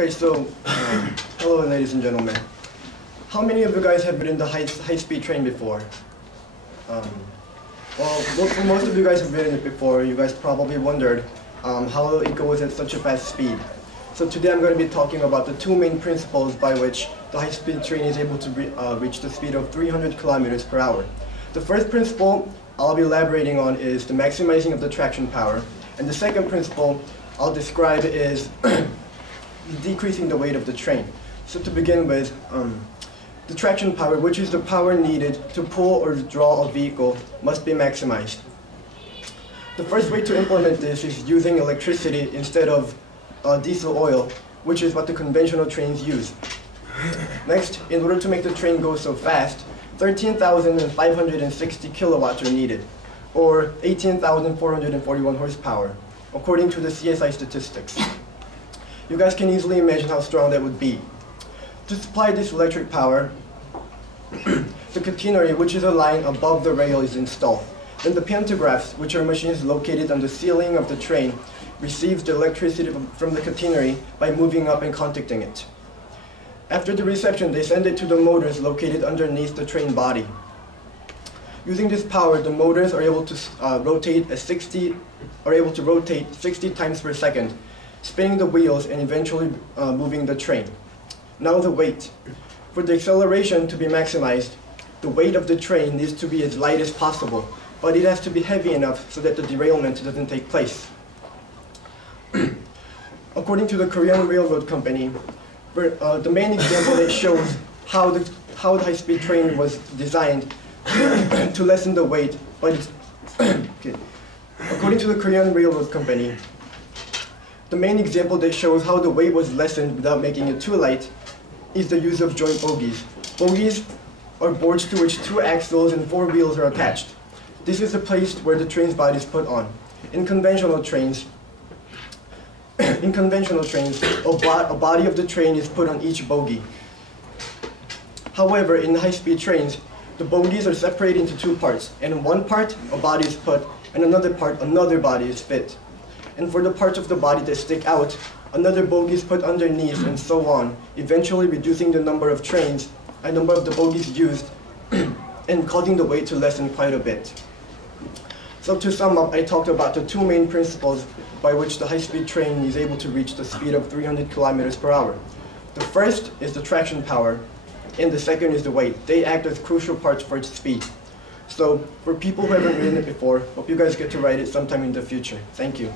Okay, so hello, ladies and gentlemen. How many of you guys have ridden the high-speed train before? Well, for most of you guys have ridden it before, you guys probably wondered how it goes at such a fast speed. So today I'm going to be talking about the two main principles by which the high-speed train is able to reach the speed of 300 kilometers per hour. The first principle I'll be elaborating on is the maximizing of the traction power, and the second principle I'll describe is decreasing the weight of the train. So to begin with, the traction power, which is the power needed to pull or draw a vehicle, must be maximized. The first way to implement this is using electricity instead of diesel oil, which is what the conventional trains use. Next, in order to make the train go so fast, 13,560 kilowatts are needed, or 18,441 horsepower, according to the CSI statistics. You guys can easily imagine how strong that would be. To supply this electric power, the catenary, which is a line above the rail, is installed. Then the pantographs, which are machines located on the ceiling of the train, receives the electricity from the catenary by moving up and contacting it. After the reception, they send it to the motors located underneath the train body. Using this power, the motors are able to rotate 60 times per second, spinning the wheels and eventually moving the train. Now the weight. For the acceleration to be maximized, the weight of the train needs to be as light as possible, but it has to be heavy enough so that the derailment doesn't take place. According to the Korean Railroad Company, the main example that shows how the high-speed train was designed to lessen the weight, but it's okay. According to the Korean Railroad Company, the main example that shows how the weight was lessened without making it too light is the use of joint bogies. Bogies are boards to which two axles and four wheels are attached. This is the place where the train's body is put on. In conventional trains, a body of the train is put on each bogie. However, in high-speed trains, the bogies are separated into two parts, and in one part, a body is put, and another part, another body is fit. And for the parts of the body that stick out, another bogie is put underneath, and so on, eventually reducing the number of the bogies used, and causing the weight to lessen quite a bit. So to sum up, I talked about the two main principles by which the high-speed train is able to reach the speed of 300 kilometers per hour. The first is the traction power, and the second is the weight. They act as crucial parts for its speed. So for people who haven't ridden it before, hope you guys get to ride it sometime in the future. Thank you.